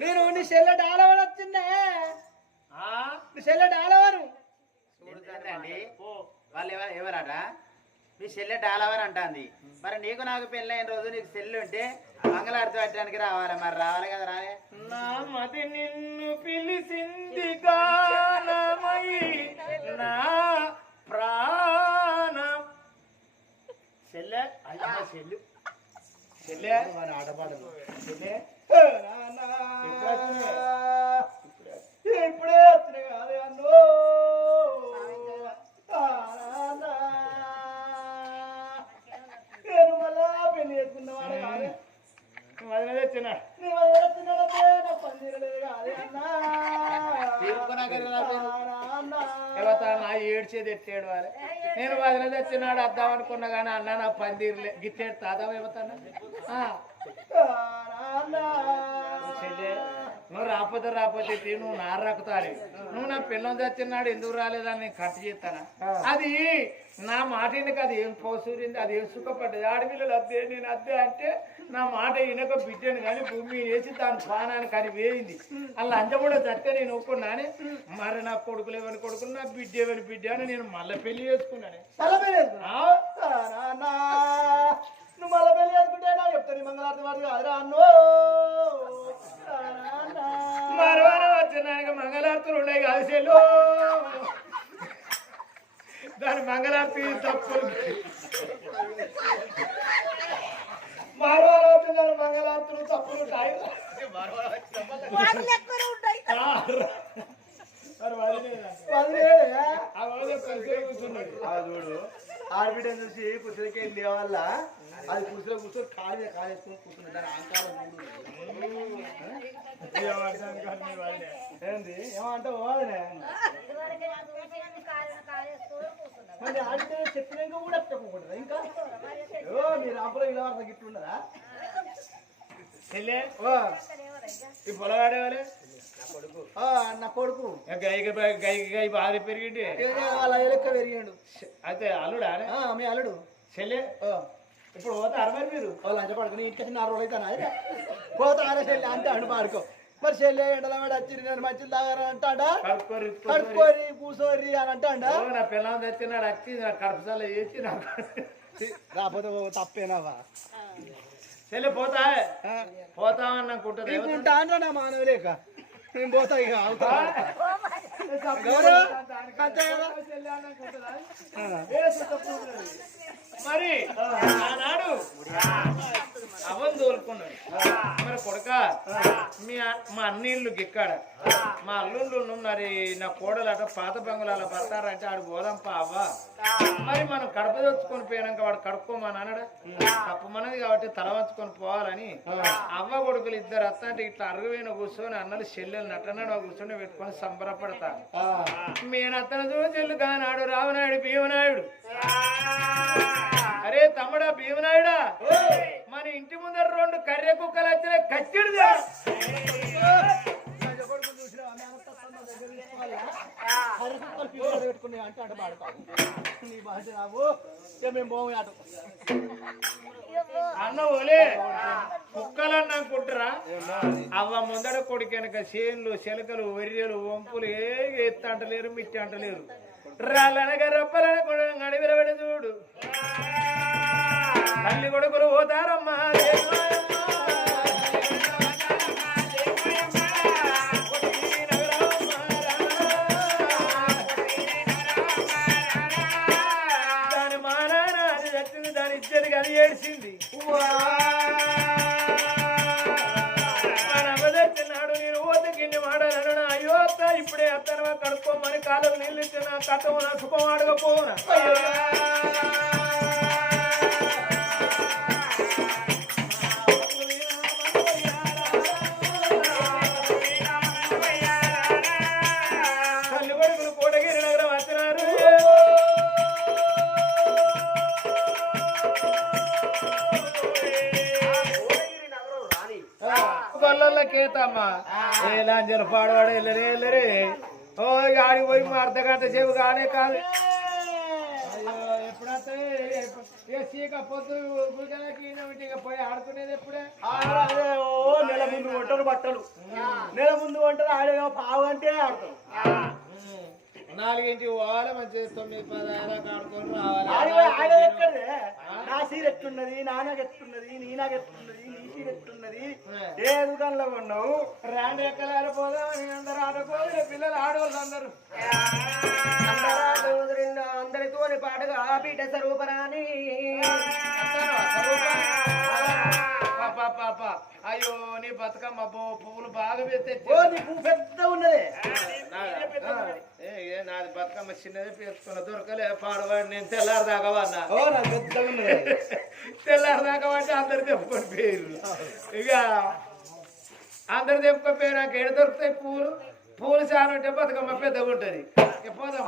నేను నీ చెల్లె డాలవని వచ్చిందే ఆ? నీ చెల్లె డాలవను అండి వాళ్ళు ఎవరు ఎవరట మీ చెల్లె డాలవర్ అంటాంది. మరి నీకు నాకు పెళ్ళైన రోజు నీకు చెల్లి ఉంటే మంగళారతి పెట్టడానికి రావాలి? మరి రావాలి కదా రాలే. నా మది నిన్ను పిలిచింది గానమై నా ప్రాణం. చెల్లె అయ్యా చెల్లు. చెల్లె ఆటపాటలు చెల్లె ఇప్పుడే వచ్చినాయి కాదు అన్నో నేను మళ్ళా పెళ్ళి చేసుకున్నవాడు కాదు వదిన తెచ్చిన ఏడ్చేది ఎట్టేడు వారే నేను వదిన తెచ్చినాడు వద్దాం అనుకున్నా కానీ అన్న నా పందిర్లే గిట్టేడు తాత ఏమవుతాను నువ్వు రాకపోతే రాకపోతే నువ్వు నా రక్కుతాలి నువ్వు నా పిల్లని తెచ్చినాడు ఎందుకు రాలేదని నేను కట్ చేస్తానా? అది నా మాట ఎందుకు అది ఏం పోసూరింది అది ఏం సుఖపడ్డది? ఆడపిల్లలు అద్దే నేను అద్దే అంటే నా మాట ఈయనక బిడ్డను కానీ భూమి వేసి దాని ప్రాణాన్ని కానీ వేయింది. అలా అంత కూడా చస్తే నేను ఒప్పుకున్నానే. మరి నా కొడుకులు ఏమని కొడుకులు? నా బిడ్డ ఏమని బిడ్డ అని నేను మళ్ళీ పెళ్ళి చేసుకున్నానే. నువ్వు మళ్ళీ పెళ్ళి చేసుకుంటే నా చెప్తాను ఈ మంగళారతి వాడు కాదురా అన్నో నాన్న. మరవన వచ్చినాక మంగళార్తులు ఉన్నాయి కాదు చెల్లు దాని మంగళార్తి తప్పులు మరో రోజు నేను మంగళారతులు తప్పులు ఉంటాయి వాటి లెక్కనే ఉంటాయి ఆ, మరి వదిలేదా? వదిలేదే. ఆ రోజు కలిసే కూర్చున్నాడు ఆ చూడు ఆడబిడ్డను చూసి కుర్చీలకి వెళ్ళి వల్ల అది కుర్చీలో కూర్చొని కాలు మీద కాలు వేసుకొని కూర్చుంది దాని అహంకారం. ఏంది? ఏమంటావు? వాదనే మరి ఆడితే చెప్పినాక కూడా చెప్పకూడదు ఇంకా? ఓ నీ రాపులో ఇలా వరకు గిట్లున్నదా చెల్లె ఈ నా కొడుకు. గై బాగా పెరిగింది ఏదో వాళ్ళ లెక్క పెరిగాడు. అయితే అల్లుడా? మీ అల్లుడు. చెల్లె ఓ, ఇప్పుడు పోతారు మరి. మీరు వాళ్ళు అంత పడుకుని ఇంటికి నాలుగు రోజులు అయితే పోతా ఆరే చెల్లి అంతే అండు పాడుకో. మరి చెల్లి ఎండల మీద వచ్చి నేను మంచిది తాగారని అంటాడా? కడుక్కోరు కూసోరి అని అంటాడా? నా పిల్లలు తెచ్చినాడు వచ్చి నా కడుపుసాల నాకు రాకపోతే తప్పేనావా? చెల్లె పోతా. పోతామనుకుంటుంది ఇంకుంటా అంటా నా మానవులేక? నేను పోతా ఇక అవుతా మరి ఆనాడు అవన్ మరి కొడుక మీ మా అన్నీళ్ళు గిక్కాడ. మా అల్లుళ్ళు మరి నా కోడలు అట పాత బంగుళాల పడతారంటే ఆడు పోదాంపా అవ్వ. మరి మనం కడప తెచ్చుకొని పోయినాక వాడు కడుక్కోమని అనడా తప్పమన్నది కాబట్టి తల వంచుకొని పోవాలని. అవ్వ కొడుకులు ఇద్దరు అత్త అంటే ఇట్లా అరుగువైన కూర్చొని అన్నలు చెల్లెలు నటనడు కూర్చొని పెట్టుకొని సంబరపడతా. మీ అత్తను చూచెల్లు కానాడు రావనాయుడు భీమనాయుడు. అరే తమ్ముడా భీమనాయుడా? ఇంటి ముందర రెండు కర్రె కుక్కలు వచ్చిన కచ్చిడు పెట్టుకుని అంటే అటు పాడతావు నీ భాష రావు మేము అన్న ఓలే కుక్కలు కుట్రా అవ్వ ముందర కొడుకెనక చేన్లు చిలకలు వెర్రెలు వంపులు ఏ ఎత్త అంటలేరు మిట్టి అంటలేరు రాళ్ళనగా రప్పలన గడివిరబడి చూడు. తల్లి కొడుకులు పోతారమ్మా. దాని అది చచ్చింది దాని ఇచ్చేది కానీ ఏడిసింది తెచ్చినాడు నేను ఓత గిన్నె మాడాలను అయ్యో ఇప్పుడే అత్తనవా కడుక్కోమని కాలకు నీళ్ళు ఇచ్చిన కట్టము నా సుఖం లాంజలు పాడవాడు వెళ్ళరే వెళ్ళరే ఓ ఆడికి పోయి మా అర్ధ గంట సేపు కానే కాదు. అయ్యో, ఎప్పుడు వస్తాయి? ఏ ఇక పొద్దు గుడికి ఇక పోయి ఆడుకునేది ఎప్పుడే? ఓ నెల ముందు వంటలు బట్టలు. నెల ముందు వంటలు ఆడేమో పావు అంటే ఆడతాం. నాలుగింటి పోవాలి మంచి తొమ్మిది పది ఆడుకొని ఆడే రావాలి ఆడే ఎక్కడే నా సీర ఎట్టున్నది నాన్నకి ఎట్టున్నది నీనాకి ఎట్టున్నది నీ సీర ఎట్టున్నది ఏ దుకాణంలో ఉన్నావు రాండి ఎక్కలేరు పోదామని అందరు ఆడుకోవాలి పిల్లలు ఆడవాళ్ళు అందరూ. అందరితోని పాటుగా పీట స్వరూపరాని పాప పాప అయ్యో నీ బతుకమ్మ పువ్వులు బాగా పెద్ద ఉన్నది. నాది బతుకమ్మ చిన్నది పేర్చుకున్న దొరకలే పాడవాడి నేను తెల్లారి దాకా వన్నా ఓ నాకు పెద్ద ఉన్నది. తెల్లారి దాకా అంటే అందరు తెప్పుకొని పేరు ఇక అందరు తెప్పుకొని పేరు నాకు ఎడ దొరుకుతాయి పూలు? పూలు చాలా ఉంటే బతుకమ్మ పెద్దగా ఉంటది. పోదాం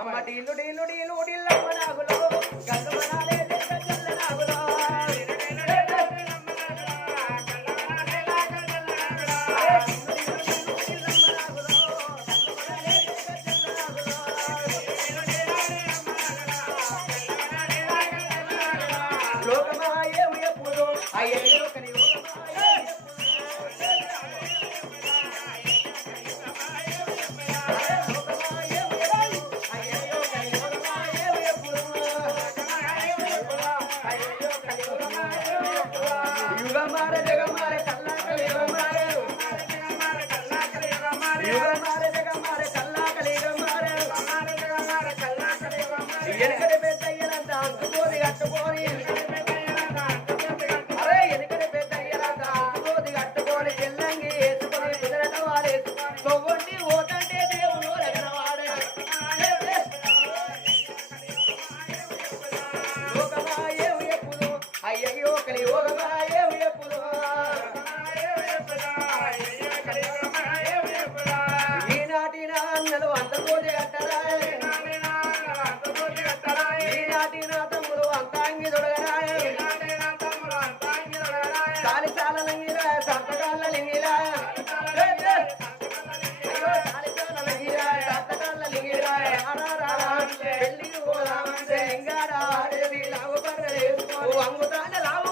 అంగుతాన లావు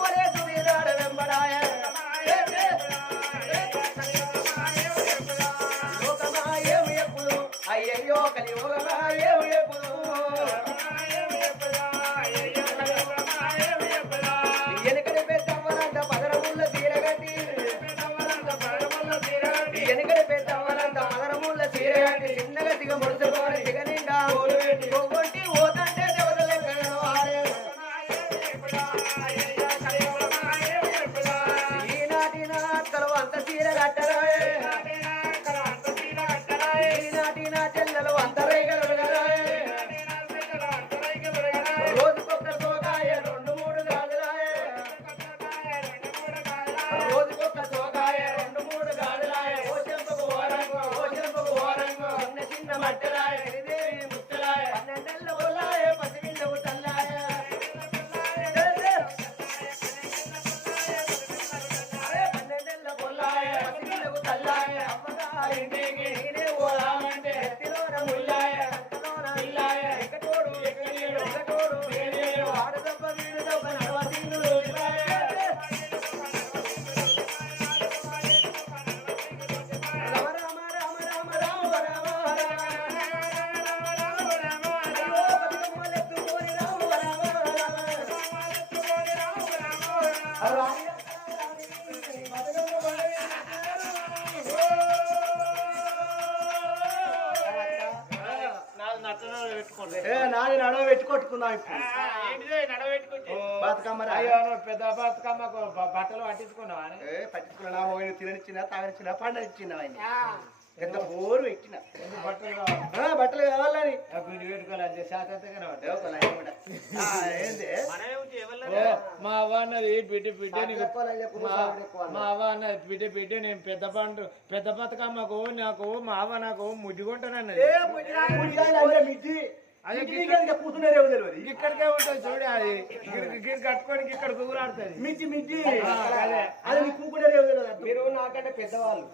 కొట్టుకుందాం పెద్ద బతుకమ్మకు బట్టలు పట్టించుకున్నావా పట్టించుకున్నా పోయిన తిననిచ్చిన తాగనిచ్చిన పండనిచ్చిన ఆయన ఎంత బోరు పెట్టిన. ఎందుకు బట్టలు కావాలి? ఆ, బట్టలు కావాలని పిండి పెట్టుకోవాలి మా అవ్వ అన్నది బిడ్డ బిడ్డ మా- అవ్వ అన్నది బిడ్డ బిడ్డ నేను పెద్ద పండు పెద్ద బతుకమ్మకు నాకు మా అవ్వ నాకు ఏ, తెలియదు ఇక్కడికే ఉంటుంది చూడు అది. గిరి కట్టుకొని ఇక్కడ అదే. తెలియదు అర్థం. మీరు నాకంటే పెద్దవాళ్ళు.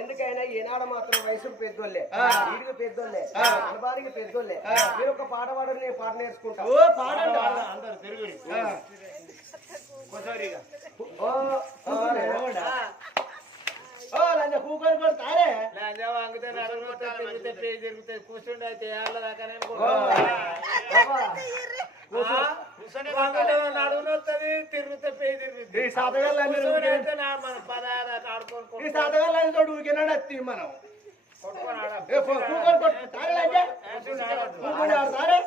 ఎందుకైనా ఈనాడు మాత్రం వయసు పెద్దోళ్ళే. వీడికి పెద్దోళ్ళే. అనుభవానికి పెద్దోళ్ళే. మీరు ఒక పాట పాడరు నేను పాట నేర్చుకుంటా. ఓ అందరు? ఓ లంజ కూకొని కొడతారే కూర్చుండి అయితే ఏళ్ళ దాకానే ఓ బాబా, నడునొస్తుంది తిరుగుతే పేయి తిరుగుతుంది. ఈ సాతగాళ్ళని కూర్చొని అయితే నా మన పదార్థాలు ఆడుకొని ఈ సాతగాళ్ళని తోడు ఊరికేనాడు అత్తి మనం. కొట్టుకొని ఆడ. ఏ పో, కూకొని కొడతారే లంజ కూకొని ఆడతారే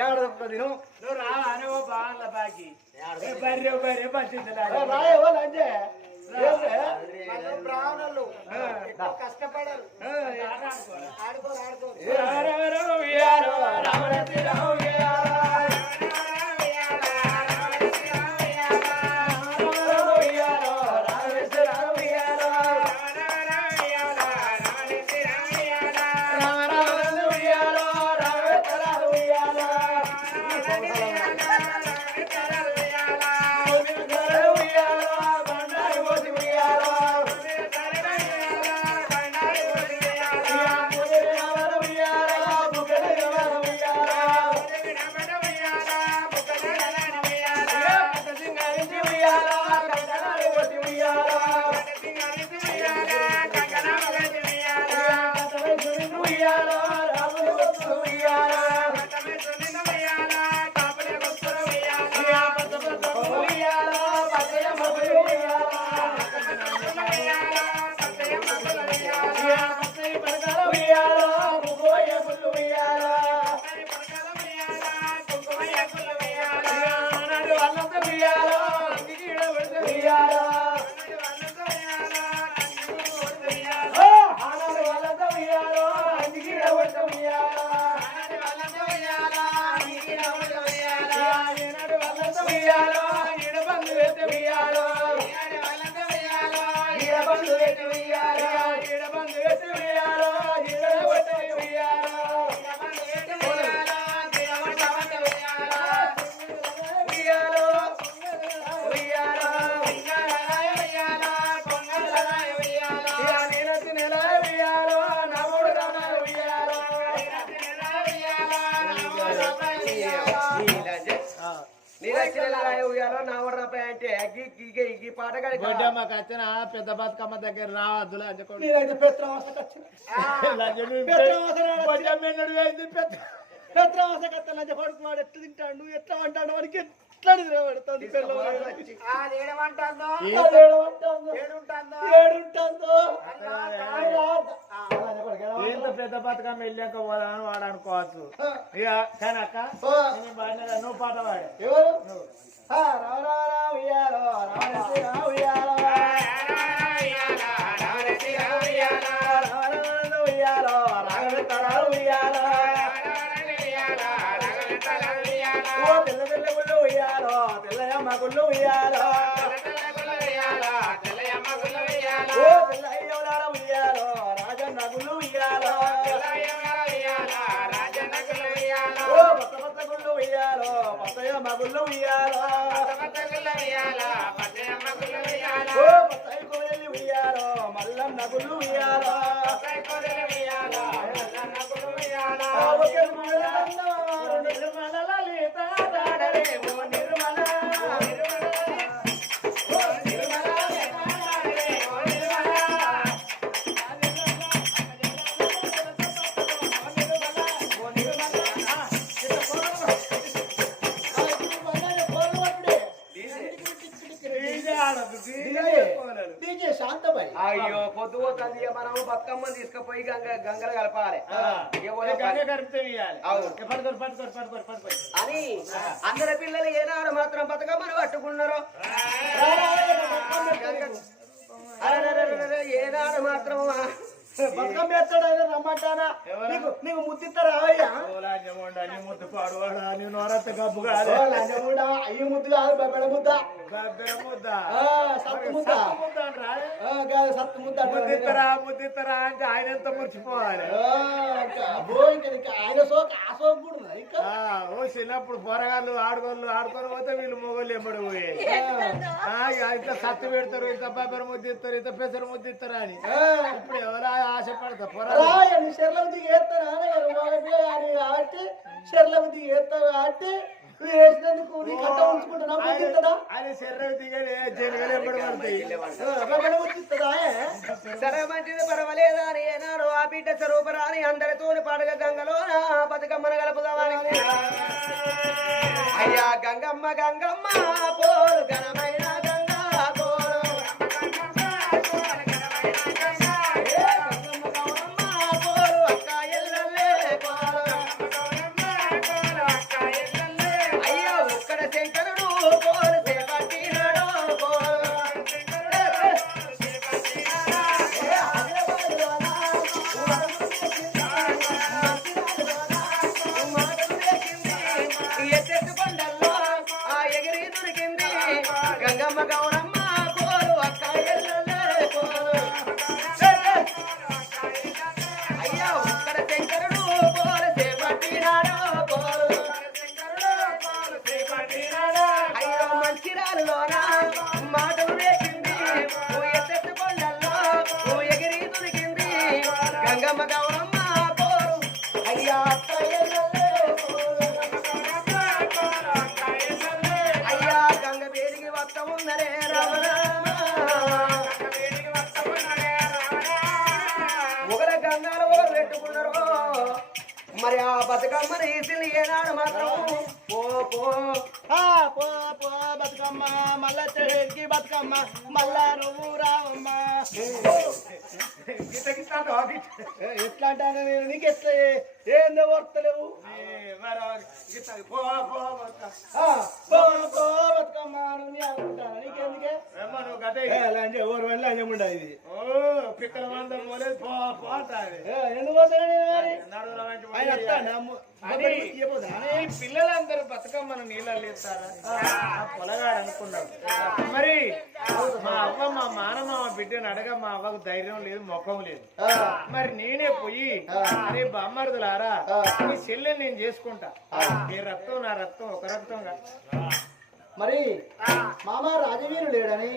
ఏడ దినం నువ్వు రా అని ఓ బాగా బాకి బర్రె బర్రె లంజే? బ్రాహ్మణులు. కష్టపడరు ఏ, ఆడుకోరు ఆడుకోరు గొడ్డమ్మకి వచ్చిన పెద్ద బతుకమ్మ దగ్గర రావద్దు లంచకొండ పెత్రావస్థకు వస్తా లంజ కొడుకు వాడు ఎట్లా తింటాడు? ఎట్లా అంటాడు వాడికి ఎట్లా నిద్రపడుతుంది ఉంటాడు? పెద్ద బతుకమ్మ వెళ్ళాక పోదామని వాడు అనుకోవచ్చు. ఇక కానీ అక్క? నువ్వు పాట పాడే. ఎవరు? ఆ, రామ గుళ్ళు ఉయ్యాలో, ఓ ఉయ్యాలో, రాజన్న గుళ్ళు ఉయ్యాలో. పచ్చయమ్మ గుళ్ళు ఉయ్యాలో. ఓ పచ్చయ్య కోయలి ఉయ్యాలో, మల్లన్న గుళ్ళు ఉయ్యాలో. ఆ పొద్దు పోతుంది మనం బతుకమ్మని తీసుకుపోయి గంగ గంగలు కలపాలి. అని అందరి పిల్లలు ఏనాడు మాత్రం బతుకమ్మని పట్టుకున్నారు? ఏనాడు మాత్రం బతుకమ్మ వేస్తాడు ఆయన రమ్మంటానా? నీకు నీకు నీ ముద్దు పాడువాడా? నీ గబ్బు కాదు ఈ ముద్దు కాదు ముద్ద. ముద్ద. సత్తు ముద్ద. సత్తు ముద్ద అంటే ఆయన ఎంత మురిచిపోవాలి ఆయన సోక ఆ సోక కూడా ఉందా ఇంకా? ఆ, ఓ చిన్నప్పుడు పోరగాళ్ళు ఆడుకోళ్ళు ఆడుకొని పోతే వీళ్ళు మొగోళ్ళు ఆ, ఇక ఇంత సత్తు పెడతారు ఇంత బబ్బెర ముద్ద ఇస్తారు ఇంత పెసర ముద్ద ఇస్తారు అని ఇప్పుడు ఎవరు ఆశపడతారు రా, పొర. నీ చెర్లకు దిగి వేస్తాను నాన్నగారు మొదటి అని కాబట్టి దిగి వేస్తావు కాబట్టి వేసినందుకు నీ కట్ట ఉంచుకుంటున్నా ముద్దిస్తుందా ఆయన శరీరం దిగలే జనగలు ఎమ్మడి పడతాయి బెబ్బెడ ముద్దిస్తుందా సరే మంచిది పర్వాలేదా అని ఏనాడు ఆ బిడ్డ స్వరూపరాని అందరితో పడగ గంగలో నా బతుకమ్మను కలుపుదామని అయ్యా గంగమ్మ గంగమ్మ పోలు ఘనమైన బతుకమ్మ ఆ ఏనాడు మాత్రం పో పో. పో పో బతుకమ్మ. మళ్ళా చెడుకి బతుకమ్మ. మళ్ళా నువ్వు రావమ్మ. ఎట్లా అంటాను నేను నీకు ఎట్లా ఏందో వర్తలేవు పో, పో, ఎవరు ఇది ఓ పిక్కల మందం పోలేదు పో ఎందుకు పిల్లలందరూ బతుకమ్మను నీళ్ళు ఇస్తారా పొలగాడు అనుకున్నాడు మరి మా మానమ్మ మా బిడ్డను అడగ మా అవ్వకు ధైర్యం లేదు ముఖం లేదు. ఆ, మరి నేనే పోయి అరే బామ్మర్దులారా మీ చెల్లెని నేను చేసుకుంటా. మీ రక్తం నా రక్తం ఒక రక్తంగా మరి మామ రాజవీరు లేడని?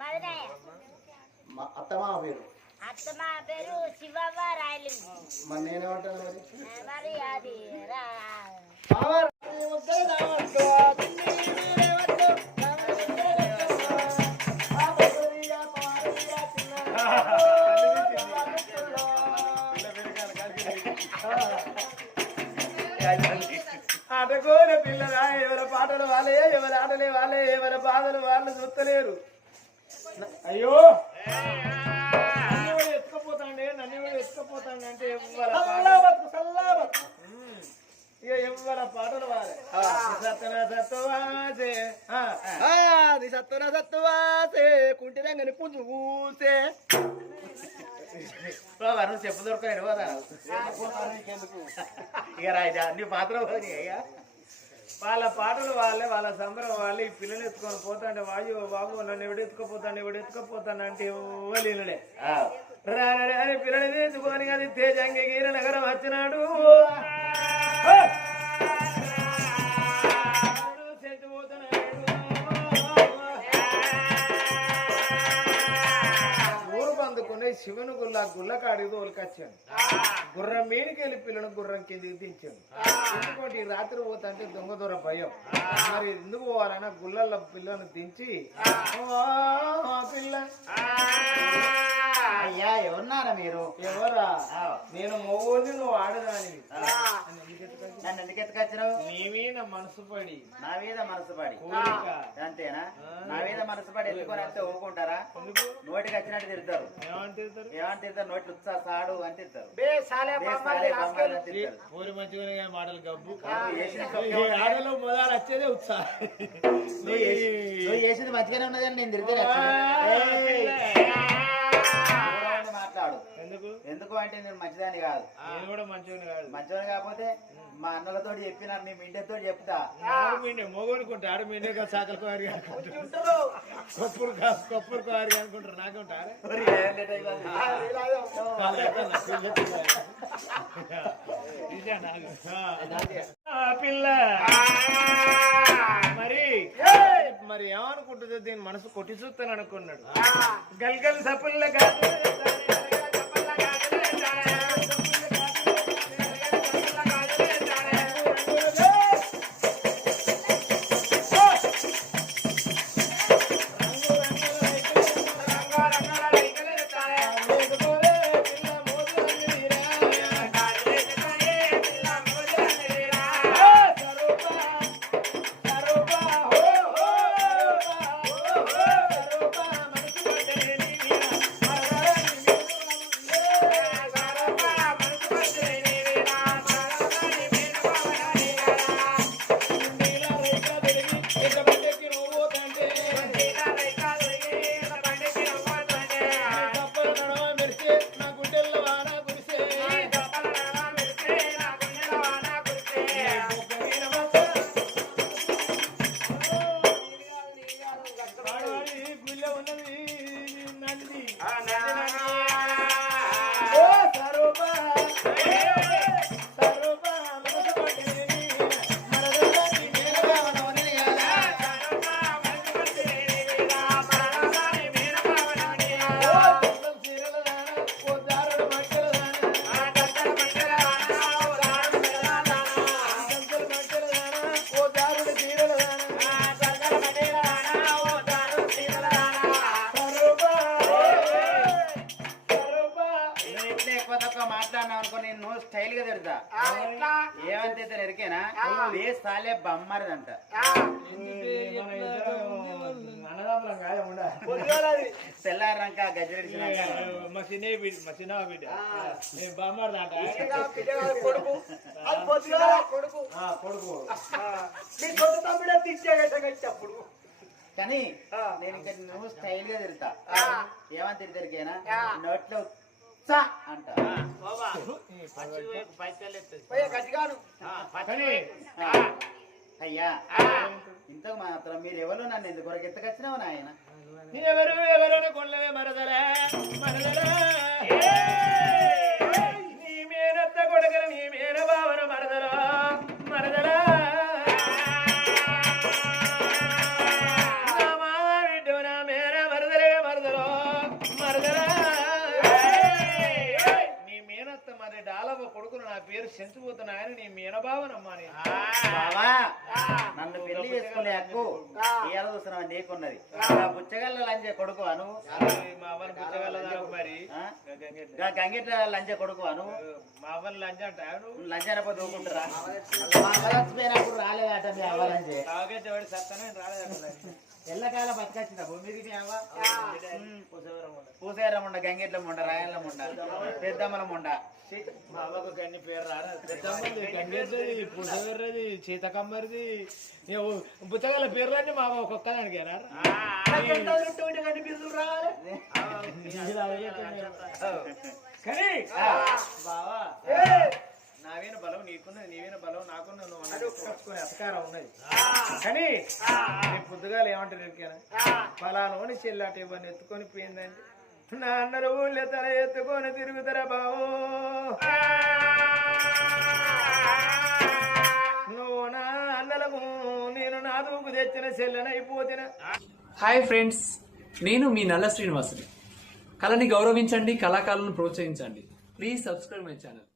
మదనయ్య మా అత్తమామ పేరు? అత్త మా పేరు శివవ్వ మరి నేనేమంటాను మరి? మరి అది రా. ఆటకోర పిల్లరా ఎవరి పాటలు వాళ్ళే ఎవరి ఆటలే వాళ్ళే ఎవరి బాధలు వాళ్ళు చూస్తలేరు. అయ్యో! ఎత్తుకపోతాండే? నన్ను ఎత్తుకపోతాండే అంటే వాళ్ళే సత్తన సత్తువాసే. ఆ. ఆ, నీ సత్తున సత్తువాసే. కుంటిరంగని పుంజు ఊసే నువ్వు చెప్పు దొరకలేదు ఇక రాయిదా నీ పాత్ర వాళ్ళ పాటలు వాళ్ళే వాళ్ళ సంబరం వాళ్ళే ఈ పిల్లలు ఎత్తుకొని పోతాంటే వాయు బాబు నన్ను ఎవడు ఎత్తుకపోతాను ఎవడు ఎత్తుకపోతాను అంటే ఇవ్వలేనుడే రాని పిల్లలు ఎత్తుకొని అది తేజంగి గీర నగరం వచ్చినాడు. శివుని గుల్ల గుల్ల కాడికి తోలుకొచ్చాను. గుర్రం మీనికి వెళ్ళి పిల్లను గుర్రం కిందికి దించాను. ఎందుకంటే? ఈ రాత్రి పోతుంటే దొంగ దూర భయం. మరి ఎందుకు పోవాలన్నా గుళ్ళల్లో పిల్లను దించి పిల్ల. అయ్యా ఎవరున్నారా మీరు? ఎవరా? నేను మొగోని నువ్వు ఆడదాని. నన్ను ఎందుకు ఎత్తుకొచ్చినావు నీవే నా మనసు పడి. నా మీద మనసు పడి. అంతేనా? నా మీద మనసు పడి ఎత్తుకొని అంతే ఊరుకుంటారా నోటికి వచ్చినట్టు ఏమంటారు ఏమంటే తిడతారు? నోటి ఉత్సాహ సాడు అని తిడతారు. ఊరి మంచిగానే కానీ మాటలు గబ్బు. ఆటలో మొదలు వచ్చేదే ఉత్సాహం. నువ్వు చేసి- నువ్వు చేసింది మంచిగానే ఉన్నదని నేను తిరిగి మాట్లాడు ఎందుకు? ఎందుకు అంటే నేను మంచిదాన్ని కాదు. నేను కూడా మంచిగా కాదు. మంచివాడు కాకపోతే మా అన్నలతో చెప్పిన మీ మిండెతో చెప్తా. నాకు మీనే మొగనుకుంటాడు మీనే సాకల కొప్పురు కొప్పురు కుమారి అనుకుంటారు పిల్ల. మరి మరి ఏమనుకుంటుందో దీని మనసు కొట్టి చూస్తాను అనుకున్నాడు. గల్గల్ సపుల్ల కాదు సాలే బమ్మరిదంట. తెల్లారంక గజ్జరెడ్డి మా చిన్న బిడ్డ మా చిన్న బిడ్డ. నేను బామ్మాడదాంట కొడుకు. తమ్ముడే కానీ నేను ఇంకా నువ్వు స్టైల్గా తిడతా ఏమని తిరిగిరికేనా నోట్లో చ అంట. పోయే గట్టిగాను. కానీ అయ్యా. ఇంతకు మాత్రం మీరు ఎవరు నన్ను ఎందుకు వరకు ఎత్తుకొచ్చినావు నాయన? ఎవరు ఎవరు కొల్లవే మరదలా మరదలా. నీ మేనత్త కొడుకను నీ మేన భావన మరదలా. చేసుకునే హక్కు ఇవాళ చూస్తున్నావు? నీకున్నది. ఆ బుచ్చగల్ల లంజ కొడుకు అను. గంగిట్ల. లంజ కొడుకు అను. లంజ అనపో దూకుంటారా మా అవ్వలచ్చిపోయినప్పుడు రాలేదట మీ సత్తనే రాలేదు ఎల్లకాల బతకచ్చిన భూమికి మీ అవ్వ పూసేరం ఉండ గంగిట్ల ముండ రాయల ముండ పెద్దమ్మల ముండ. అవ్వకు కన్ని పేరు పెద్దమ్మది గంగేది పుసవర్రది చీతకమ్మరిది. పుచ్చగల పేర్లన్నీ మా అవ్వ ఒక్కొక్క రావాలి? కానీ! బావా. నావేన బలం నీకున్నది నీవేన బలం నాకున్నది నువ్వు అన్నది అధికారం ఉన్నది. కానీ నీ పొద్దుగాలు ఏమంటారు ఎరికేనా ఫలానోని చెల్లాట ఇవ్వని ఎత్తుకొని పోయిందండి. నా అన్నరు ఊళ్ళో తల ఎత్తుకొని తిరుగుతారా బావో. నువ్వు నా అన్నలకు నేను నా దూకు తెచ్చిన చెల్లెనైపోతిన. హాయ్ ఫ్రెండ్స్ నేను మీ నల్ల శ్రీనివాసుని. కళని గౌరవించండి కళాకారులను ప్రోత్సహించండి. Please subscribe my channel.